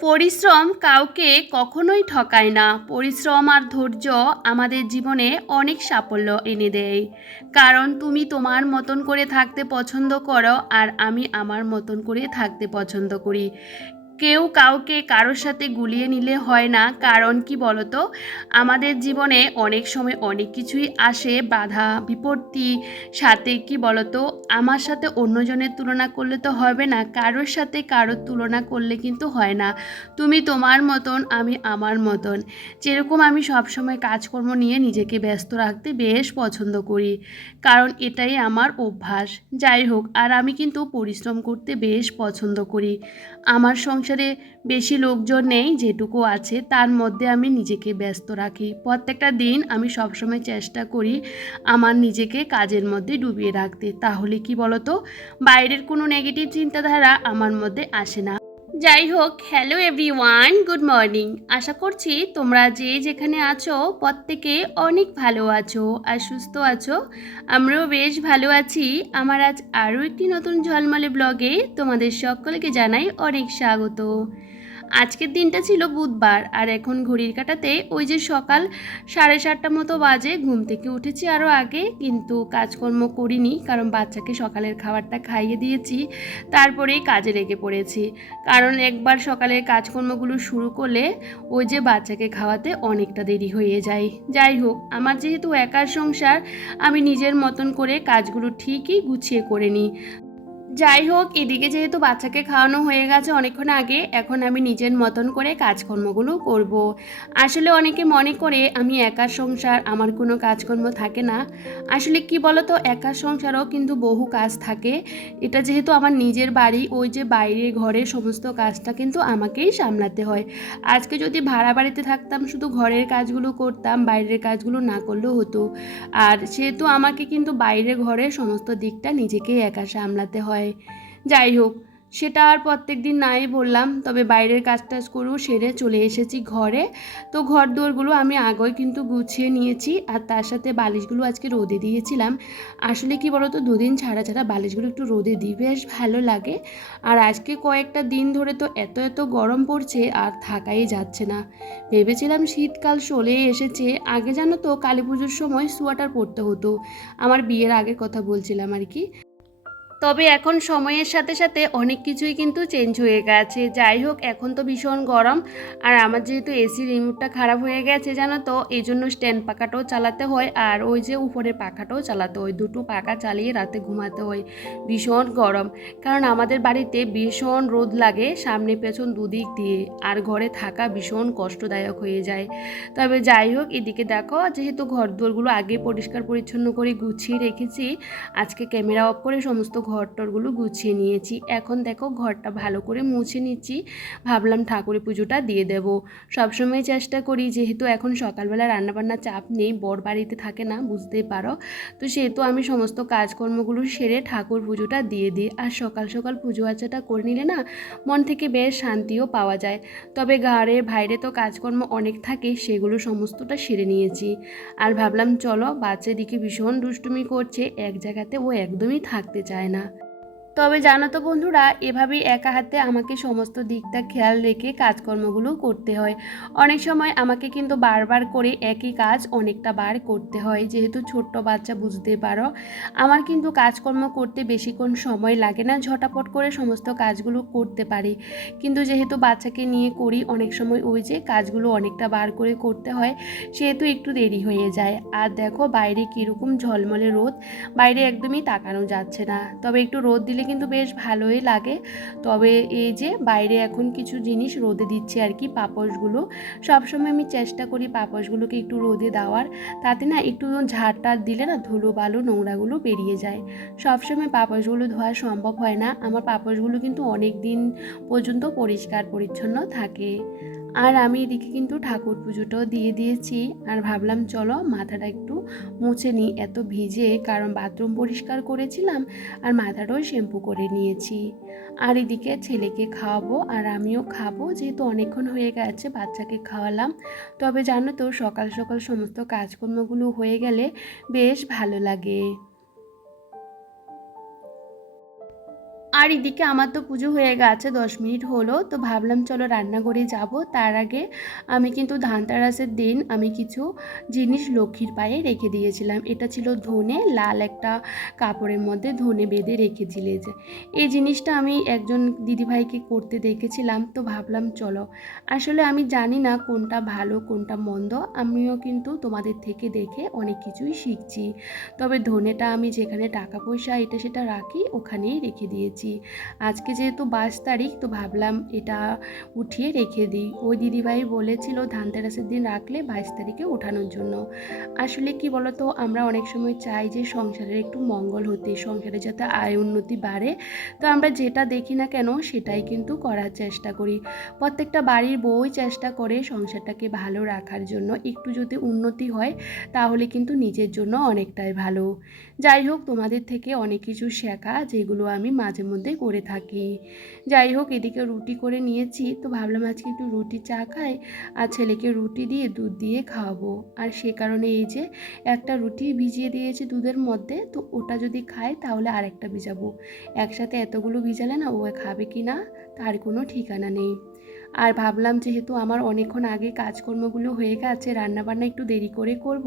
পরিশ্রম কাউকে কখনোই ঠকায় না। পরিশ্রম আর ধৈর্য আমাদের জীবনে অনেক সাফল্য এনে দেয়। কারণ তুমি তোমার মতন করে থাকতে পছন্দ করো আর আমি আমার মতন করে থাকতে পছন্দ করি। কেউ কাউকে কারোর সাথে গুলিয়ে নিলে হয় না। কারণ কি বলতো? আমাদের জীবনে অনেক সময় অনেক কিছুই আসে, বাধা, বিপত্তি, সাথে কি বলতো? আমার সাথে অন্যজনের তুলনা করলে তো হবে না, কারোর সাথে কারোর তুলনা করলে কিন্তু হয় না। তুমি তোমার মতন, আমি আমার মতন। যেরকম আমি সবসময় কাজকর্ম নিয়ে নিজেকে ব্যস্ত রাখতে বেশ পছন্দ করি। কারণ এটাই আমার অভ্যাস। যাই হোক, আর আমি কিন্তু পরিশ্রম করতে বেশ পছন্দ করি। আমার সংসারে বেশি লোকজন নেই, যেটুকু আছে, তার মধ্যে আমি নিজেকে ব্যস্ত রাখি। প্রত্যেকটা দিন আমি সবসময় চেষ্টা করি আমার নিজেকে কাজের মধ্যে ডুবিয়ে রাখতে। তাহলে কি বলতো? বাইরের কোনো নেগেটিভ চিন্তাধারা আমার মধ্যে আসে না। যাই হোক হ্যালো এভরিওয়ান গুড মর্নিং আশা করছি তোমরা যে যেখানে আছো প্রত্যেকে অনেক ভালো আছো আর সুস্থ আছো। আমরাও বেশ ভালো আছি। আমার আজ আরও একটি নতুন ঝলমলে ব্লগে তোমাদের সকলকে জানাই অনেক স্বাগত। আজকের দিনটা ছিল বুধবার, আর এখন ঘড়ির কাটাতে ওই যে সকাল সাড়ে সাতটা মতো বাজে, ঘুম থেকে উঠেছি আরও আগে, কিন্তু কাজকর্ম করিনি, কারণ বাচ্চাকে সকালের খাবারটা খাইয়ে দিয়েছি, তারপরেই কাজে লেগে পড়েছি। কারণ একবার সকালের কাজকর্মগুলো শুরু করলে ওই যে বাচ্চাকে খাওয়াতে অনেকটা দেরি হয়ে যায়। যাই হোক, আমার যেহেতু একার সংসার, আমি নিজের মতন করে কাজগুলো ঠিকই গুছিয়ে করে নিই। যাই হোক, এদিকে যেহেতু বাচ্চাকে খাওয়ানো হয়ে গেছে অনেকক্ষণ আগে, এখন আমি নিজের মতন করে কাজকর্মগুলো করব। আসলে অনেকে মনে করে আমি একার সংসার, আমার কোনো কাজকর্ম থাকে না। আসলে কি বলতো একার সংসারও কিন্তু বহু কাজ থাকে। এটা যেহেতু আমার নিজের বাড়ি, ওই যে বাইরে, ঘরে সমস্ত কাজটা কিন্তু আমাকেই সামলাতে হয়। আজকে যদি ভাড়া বাড়িতে থাকতাম, শুধু ঘরের কাজগুলো করতাম, বাইরের কাজগুলো না করলেও হতো। আর সেহেতু আমাকে কিন্তু বাইরে ঘরে সমস্ত দিকটা নিজেকেই একা সামলাতে হয়। যাই হোক, সেটা আর প্রত্যেক দিন নাই বললাম, তবে বাইরের কাজ টাজ করেও সেরে চলে এসেছি ঘরে। তো ঘর দোরগুলো আমি আগেই কিন্তু গুছিয়ে নিয়েছি, আর তার সাথে বালিশগুলো আজকে রোদে দিয়েছিলাম। আসলে কি বলতো, দুদিন ছাড়া ছাড়া বালিশগুলো একটু রোদে দিই, বেশ ভালো লাগে। আর আজকে কয়েকটা দিন ধরে তো এত এত গরম পড়ছে, আর থাকাই যাচ্ছে না। ভেবেছিলাম শীতকাল চলে এসেছে, আগে জানো তো কালী পুজোর সময় সোয়াটার পরতে হতো। আমার বিয়ের আগের কথা বলছিলাম আর কি। তবে এখন সময়ের সাথে সাথে অনেক কিছুই কিন্তু চেঞ্জ হয়ে গেছে। যাই হোক, এখন তো ভীষণ গরম। আর আমার যেহেতু এসি রিমোটটা খারাপ হয়ে গেছে, জানো তো এই জন্য স্ট্যান্ড পাখাটাও চালাতে হয়। আর ওই যে উপরের পাখাটাও চালাতে হয়, দুটো পাখা চালিয়ে রাতে ঘুমাতে হয়। ভীষণ গরম। কারণ আমাদের বাড়িতে ভীষণ রোদ লাগে সামনে পেছন দুদিক দিয়ে। আর ঘরে থাকা ভীষণ কষ্টদায়ক হয়ে যায়। তবে যাই হোক, এদিকে দেখো, যেহেতু ঘর আগে পরিষ্কার পরিচ্ছন্ন করে গুছিয়ে রেখেছি, আজকে ক্যামেরা অফ করে সমস্ত ঘর টরগুলো গুছিয়ে নিয়েছি। এখন দেখো ঘরটা ভালো করে মুছে নিচ্ছি। ভাবলাম ঠাকুরের পুজোটা দিয়ে দেব। সবসময় চেষ্টা করি, যেহেতু এখন সকালবেলা রান্নাবান্না চাপ নেই, বর বাড়িতে থাকে না, বুঝতেই পারো। তো সেহেতু আমি সমস্ত কাজকর্মগুলো সেরে ঠাকুর পুজোটা দিয়ে দিই। আর সকাল সকাল পুজো আর্চাটা করে নিলে না, মন থেকে বেশ শান্তিও পাওয়া যায়। তবে ঘরে বাইরে তো কাজকর্ম অনেক থাকে, সেগুলো সমস্তটা সেরে নিয়েছি। আর ভাবলাম চলো বাচ্চা দিকে ভীষণ দুষ্টুমি করছে, এক জায়গাতে ও একদমই থাকতে চায় না। না তবে জানো তো বন্ধুরা, এভাবেই একা হাতে আমাকে সমস্ত দিকটা খেয়াল রেখে কাজকর্মগুলো করতে হয়। অনেক সময় আমাকে কিন্তু বারবার করে একই কাজ অনেকটা বার করতে হয়, যেহেতু ছোট্ট বাচ্চা বুঝতে পারো। আমার কিন্তু কাজকর্ম করতে বেশিক্ষণ সময় লাগে না, ঝটাপট করে সমস্ত কাজগুলো করতে পারি। কিন্তু যেহেতু বাচ্চাকে নিয়ে করি, অনেক সময় ওই যে কাজগুলো অনেকটা বার করে করতে হয়, সেহেতু একটু দেরি হয়ে যায়। আর দেখো, বাইরে কীরকম ঝলমলে রোদ, বাইরে একদমই তাকানো যাচ্ছে না। তবে একটু রোদ দিলে কিন্তু বেশ ভালোই লাগে। তবে এই যে বাইরে এখন কিছু জিনিস রোদে দিচ্ছে আর কি পাপোশগুলো, সবসময় আমি চেষ্টা করি পাপোশগুলোকে একটু রোদে দেওয়ার। তাতে না একটু ঝাড় দিলে না ধুলো বালু নোংরাগুলো বেরিয়ে যায়। সবসময় পাপোশগুলো ধোয়া সম্ভব হয় না। আমার পাপোশগুলো কিন্তু অনেক দিন পর্যন্ত পরিষ্কার পরিচ্ছন্ন থাকে। আর আমি এদিকে কিন্তু ঠাকুর পুজোটাও দিয়ে দিয়েছি। আর ভাবলাম, চলো মাথাটা একটু মুছে নিই। এত ভিজে, কারণ বাথরুম পরিষ্কার করেছিলাম আর মাথাটাও শ্যাম্পু করে নিয়েছি। আর এদিকে ছেলেকে খাওয়াবো আর আমিও খাব, যেহেতু অনেকক্ষণ হয়ে গেছে, বাচ্চাকে খাওয়ালাম। তবে জানো তো, সকাল সকাল সমস্ত কাজকর্মগুলো হয়ে গেলে বেশ ভালো লাগে। আর এদিকে আমার তো পুজো হয়ে গেছে, দশ মিনিট হলো, তো ভাবলাম চলো রান্নাঘরে যাব। তার আগে আমি কিন্তু ধানতেরাসের দিন আমি কিছু জিনিস লক্ষ্মীর পায়ে রেখে দিয়েছিলাম। এটা ছিল ধনে, লাল একটা কাপড়ের মধ্যে ধনে বেঁধে রেখেছিলে যে। এই জিনিসটা আমি একজন দিদিভাইকে করতে দেখেছিলাম, তো ভাবলাম চলো। আসলে আমি জানি না কোনটা ভালো, কোনটা মন্দ, আমিও কিন্তু তোমাদের থেকে দেখে অনেক কিছুই শিখছি। তবে ধনেটা আমি যেখানে টাকা পয়সা, এটা সেটা রাখি, ওখানেই রেখে দিয়েছি। আজকে যেহেতু বাইশ তারিখ, তো ভাবলাম এটা উঠিয়ে রেখে দিই। ওই দিদিভাই বলেছিল, ধানতেরাসের দিন রাখলে বাইশ তারিখে ওঠানোর জন্য। আসলে কি বলতো, আমরা অনেক সময় চাই যে সংসারের একটু মঙ্গল হতে, সংসারে যাতে আয় উন্নতি বাড়ে। তো আমরা যেটা দেখি না কেন, সেটাই কিন্তু করার চেষ্টা করি। প্রত্যেকটা বাড়ির বউই চেষ্টা করে সংসারটাকে ভালো রাখার জন্য। একটু যদি উন্নতি হয়, তাহলে কিন্তু নিজের জন্য অনেকটাই ভালো। যাই হোক, তোমাদের থেকে অনেক কিছু শেখা, যেগুলো আমি মাঝে মধ্যে করে থাকি। যাই হোক, এদিকে রুটি করে নিয়েছি, তো ভাবলাম আজকে একটু রুটি চা খাই আর ছেলেকে রুটি দিয়ে দুধ দিয়ে খাওয়াবো। আর সে কারণে এই যে একটা রুটি ভিজিয়ে দিয়েছি দুধের মধ্যে, তো ওটা যদি খায় তাহলে আরেকটা ভিজাবো। একসাথে এতগুলো ভিজালে না ও খাবে কি না, তার কোনো ঠিকানা নেই। আর ভাবলাম যেহেতু আমার অনেকক্ষণ আগে কাজকর্মগুলো হয়ে গেছে, রান্নাবান্না একটু দেরি করে করব।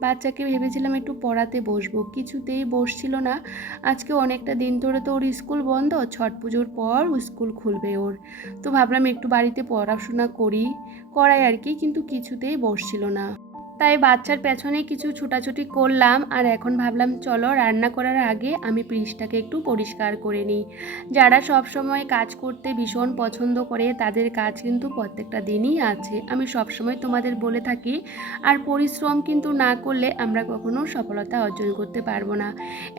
বাচ্চাকে ভেবেছিলাম একটু পড়াতে বসবো, কিছুতেই বসছিল না। আজকে অনেকটা দিন ধরে তো ওর স্কুল বন্ধ, ছট পুজোর পর স্কুল খুলবে ওর। তো ভাবলাম একটু বাড়িতে পড়াশোনা করি, করাই আর কি, কিন্তু কিছুতেই বসছিল না। তাই বাচ্চার পেছনে কিছু ছোটাছুটি করলাম আর এখন ভাবলাম, চলো রান্না করার আগে আমি ফ্রিজটাকে একটু পরিষ্কার করে নিই। যারা সব সময় কাজ করতে ভীষণ পছন্দ করে, তাদের কাজ কিন্তু প্রত্যেকটা দিনই আছে। আমি সব সময় তোমাদের বলে থাকি, আর পরিশ্রম কিন্তু না করলে আমরা কখনো সফলতা অর্জন করতে পারব না।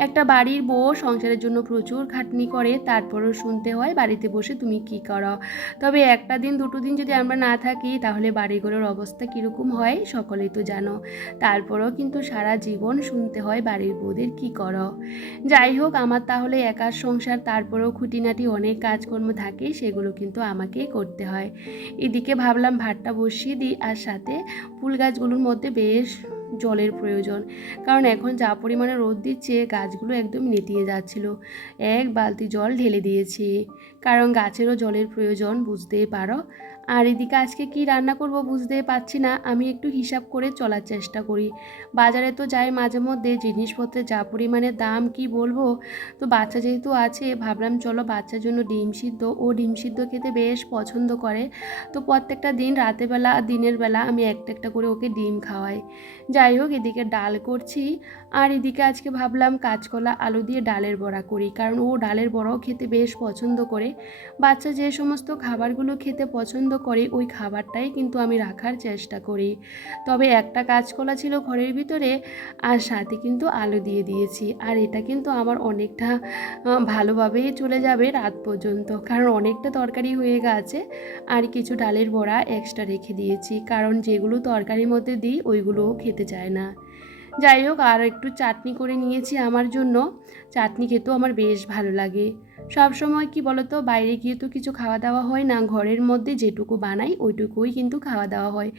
একটা বাড়ির বউ সংসারের জন্য প্রচুর খাটনি করে, তারপরেও শুনতে হয় বাড়িতে বসে তুমি কি করো? তবে একটা দিন, দুটো দিন যদি আমরা না থাকি, তাহলে বাড়িগুলোর অবস্থা কীরকম হয়, সকলেই তো জানো। তারপরও কিন্তু সারা জীবন শুনতে হয় বাড়ির বউদের কি করো। যাই হোক, আমার তাহলে একার সংসার, তারপরেও খুঁটিনাটি অনেক কাজকর্ম থাকে, সেগুলো কিন্তু আমাকেই করতে হয়। এদিকে ভাবলাম ভাতটা বসিয়ে দিই, আর সাথে ফুল গাছগুলোর মধ্যে বেশ জলের প্রয়োজন। কারণ এখন যা পরিমাণে রোদ দিচ্ছে, গাছগুলো একদম নেতিয়ে যাচ্ছিল। এক বালতি জল ঢেলে দিয়েছি। কারণ গাছেরও জলের প্রয়োজন, বুঝতেই পারো। আর এদিকে আজকে কি রান্না করব বুঝতে পারছি না। আমি একটু হিসাব করে চলার চেষ্টা করি। বাজারে তো যাই মাঝে মধ্যে জিনিসপত্রের যা পরিমাণে দাম কি বলব? তো বাচ্চা যেহেতু আছে, ভাবলাম চলো বাচ্চার জন্য ডিম সিদ্ধ। ও ডিম সিদ্ধ খেতে বেশ পছন্দ করে। তো প্রত্যেকটা দিন রাতের বেলা আর দিনের বেলা আমি একটা একটা করে ওকে ডিম খাওয়াই। যাই হোক, এদিকে ডাল করছি। আর এদিকে আজকে ভাবলাম কাঁচকলা আলু দিয়ে ডালের বড়া করি, কারণ ও ডালের বড়াও খেতে বেশ পছন্দ করে। বাচ্চা যে সমস্ত খাবারগুলো খেতে পছন্দ করে, ওই খাবারটাই কিন্তু আমি রাখার চেষ্টা করি। তবে একটা কাঁচকলা ছিল ঘরের ভিতরে, আর সাথে কিন্তু আলু দিয়ে দিয়েছি, আর এটা কিন্তু আমার অনেকটা ভালোভাবেই চলে যাবে রাত পর্যন্ত, কারণ অনেকটা তরকারি হয়ে গেছে, আর কিছু ডালের বড়া এক্সট্রা রেখে দিয়েছি, কারণ যেগুলো তরকারির মধ্যে দিই, ওইগুলোও খেতে চায় না। যাই হোক, আর একটু চাটনি করে নিয়েছি আমার জন্য। চাটনি খেতেও আমার বেশ ভালো লাগে। সব সময় কি বলতো, বাইরে গিয়ে তো কিছু খাওয়া দাওয়া হয় না। ঘরের মধ্যে যেটুকু বানাই, ওইটুকুই কিন্তু খাওয়া দাওয়া হয়।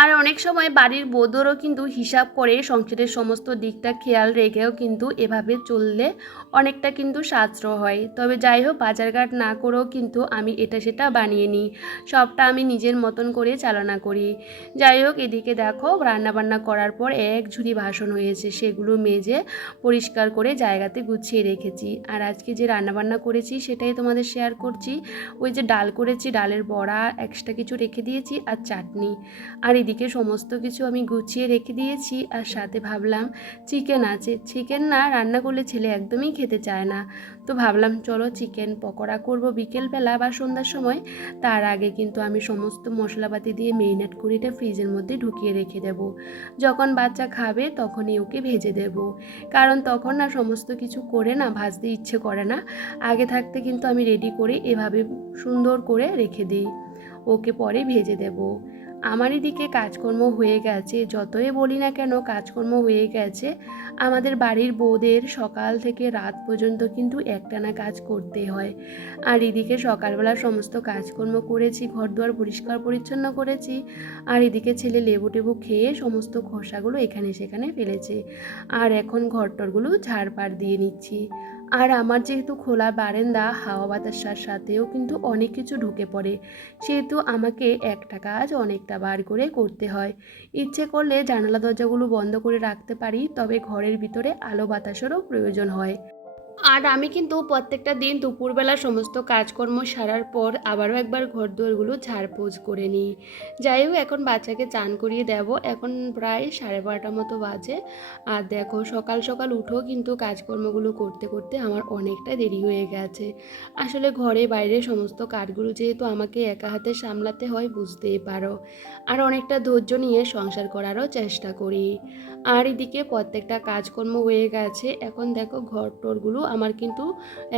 আর অনেক সময় বাড়ির বোধরও কিন্তু হিসাব করে সংসারের সমস্ত দিকটা খেয়াল রেখেও কিন্তু এভাবে চললে অনেকটা কিন্তু সাশ্রয় হয়। তবে যাই হোক, বাজারঘাট না করেও কিন্তু আমি এটা সেটা বানিয়ে নিই। সবটা আমি নিজের মতন করে চালনা করি। যাই হোক, এদিকে দেখো, রান্নাবান্না করার পর এক ঝুড়ি বাসন হয়েছে, সেগুলো মেজে পরিষ্কার করে জায়গাতে গুছিয়ে রেখেছি। আর আজকে যে রান্নাবান্না করেছি সেটাই তোমাদের শেয়ার করছি। ওই যে ডাল করেছি, ডালের বড়া এক্সট্রা কিছু রেখে দিয়েছি আর চাটনি। আর এদিকে সমস্ত কিছু আমি গুছিয়ে রেখে দিয়েছি আর সাথে ভাবলাম চিকেন আছে। চিকেন না রান্না করলে ছেলে একদমই খেতে চায় না। তো ভাবলাম চলো চিকেন পকোড়া করব বিকেলবেলা বা সন্ধ্যার সময়। তার আগে কিন্তু আমি সমস্ত মশলাপাতি দিয়ে মেরিনেট করে এটা ফ্রিজের মধ্যে ঢুকিয়ে রেখে দেব। যখন বাচ্চা খাবে তখনই ওকে ভেজে দেব। কারণ তখন না সমস্ত কিছু করে না, ভাজতে ইচ্ছে করে না। আগে থাকতে কিন্তু আমি রেডি করে এভাবে সুন্দর করে রেখে দিই। ওকে পরে ভেজে দেব। আমার এদিকে কাজকর্ম হয়ে গেছে, যতই বলি না কেন কাজকর্ম হয়ে গেছে। আমাদের বাড়ির বউদের সকাল থেকে রাত পর্যন্ত কিন্তু একটানা কাজ করতে হয়। আর এদিকে সকালবেলা সমস্ত কাজকর্ম করেছি ঘর দুয়ার পরিষ্কার পরিচ্ছন্ন করেছি। আর এদিকে ছেলে লেবু টেবু খেয়ে সমস্ত খোসাগুলো এখানে সেখানে ফেলেছে। আর এখন ঘর ঘরটরগুলো ঝাড়পাড় দিয়ে নিচ্ছি। আর আমার যেহেতু খোলা বারেন্দা, হাওয়া বাতাসার সাথেও কিন্তু অনেক কিছু ঢুকে পড়ে। সেহেতু আমাকে একটা কাজ অনেকটা বার করে করতে হয়। ইচ্ছে করলে জানালা দরজাগুলো বন্ধ করে রাখতে পারি, তবে ঘরের ভিতরে আলো বাতাসেরও প্রয়োজন হয়। আর আমি কিন্তু প্রত্যেকটা দিন দুপুরবেলা সমস্ত কাজকর্ম সারার পর আবারও একবার ঘর দুয়ারগুলো ঝাড়পোছ করে নিই। যাই হোক, এখন বাচ্চাকে চান করিয়ে দেব। এখন প্রায় সাড়ে বারোটার মতো বাজে। আর দেখো, সকাল সকাল উঠেও কিন্তু কাজকর্মগুলো করতে করতে আমার অনেকটা দেরি হয়ে গেছে। আসলে ঘরে বাইরে সমস্ত কাজগুলো যেহেতু আমাকে একা হাতে সামলাতে হয়, বুঝতেই পারো। আর অনেকটা ধৈর্য নিয়ে সংসার করারও চেষ্টা করি। আর এদিকে প্রত্যেকটা কাজকর্ম হয়ে গেছে। এখন দেখো ঘর টরগুলো আমার কিন্তু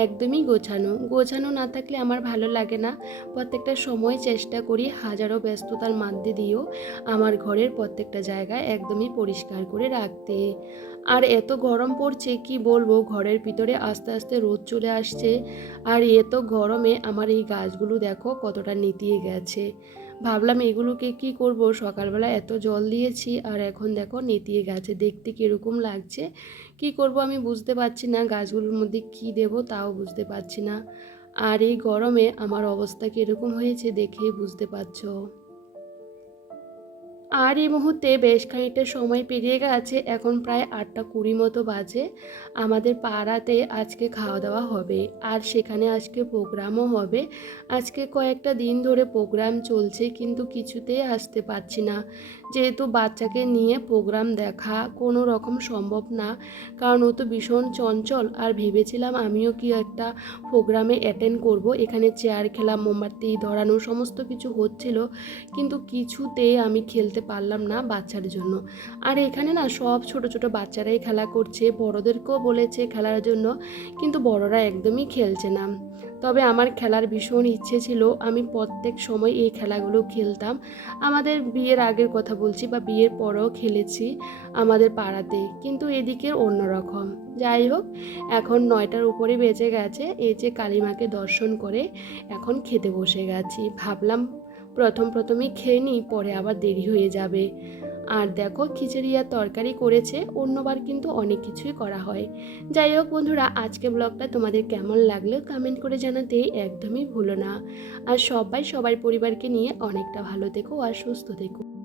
একদমই গোছানো। গোছানো না থাকলে আমার ভালো লাগে না। প্রত্যেকটা সময় চেষ্টা করি হাজারো ব্যস্ততার মধ্যে দিয়েও আমার ঘরের প্রত্যেকটা জায়গায় একদমই পরিষ্কার করে রাখতে। আর এত গরম পড়ছে, কি বলব? ঘরের ভিতরে আস্তে আস্তে রোদ চলে আসছে। আর এত গরমে আমার এই গাছগুলো দেখো কতটা নিতিয়ে গেছে। ভাবলাম এগুলোকে কি করব? সকালবেলা এত জল দিয়েছি আর এখন দেখো নেতিয়ে গাছে। দেখতে কীরকম লাগছে? কি করব আমি বুঝতে পারছি না। গাছগুলোর মধ্যে কি দেব তাও বুঝতে পারছি না। আর এই গরমে আমার অবস্থা কীরকম হয়েছে দেখেই বুঝতে পারছ? আর এই মুহূর্তে বেশ খানিকটা সময় পেরিয়ে গেছে, এখন প্রায় আটটা কুড়ি মতো বাজে। আমাদের পাড়াতে আজকে খাওয়া দাওয়া হবে আর সেখানে আজকে প্রোগ্রামও হবে। আজকে কয়েকটা দিন ধরে প্রোগ্রাম চলছে কিন্তু কিছুতেই আসতে পারছি না। যেহেতু বাচ্চাকে নিয়ে প্রোগ্রাম দেখা কোনো রকম সম্ভব না, কারণ ও তো ভীষণ চঞ্চল। আর ভেবেছিলাম আমিও কি একটা প্রোগ্রামে অ্যাটেন্ড করব। এখানে চেয়ার খেলা, মোমবাতি ধরানো, সমস্ত কিছু হচ্ছিল। কিন্তু কিছুতেই আমি খেলতে পারলাম না বাচ্চার জন্য। আর এখানে না সব ছোট ছোট বাচ্চারাই খেলা করছে, বড়দেরকেও বলেছে খেলার জন্য, কিন্তু বড়রা একদমই খেলছে না। তবে আমার খেলার ভীষণ ইচ্ছে ছিল, আমি প্রত্যেক সময় এই খেলাগুলো খেলতাম। আমাদের বিয়ের আগের কথা বলছি বা বিয়ের পরেও খেলেছি আমাদের পাড়াতে, কিন্তু এদিকের অন্যরকম যাই হোক, এখন নয়টার উপরে বেজে গেছে, এই যে কালিমাকে দর্শন করে এখন খেতে বসে গেছি। ভাবলাম প্রথম প্রথমেই খেয়ে নিই, পরে আবার দেরি হয়ে যাবে। আর দেখো, খিচুড়ি আর তরকারি করেছে, অন্যবার কিন্তু অনেক কিছুই করা হয়। যাই হোক বন্ধুরা, আজকে ব্লগটা তোমাদের কেমন লাগল কমেন্ট করে জানাতে একদমই ভুলো না। আর সবাই সবার পরিবারকে নিয়ে অনেকটা ভালো থেকো আর সুস্থ থেকো।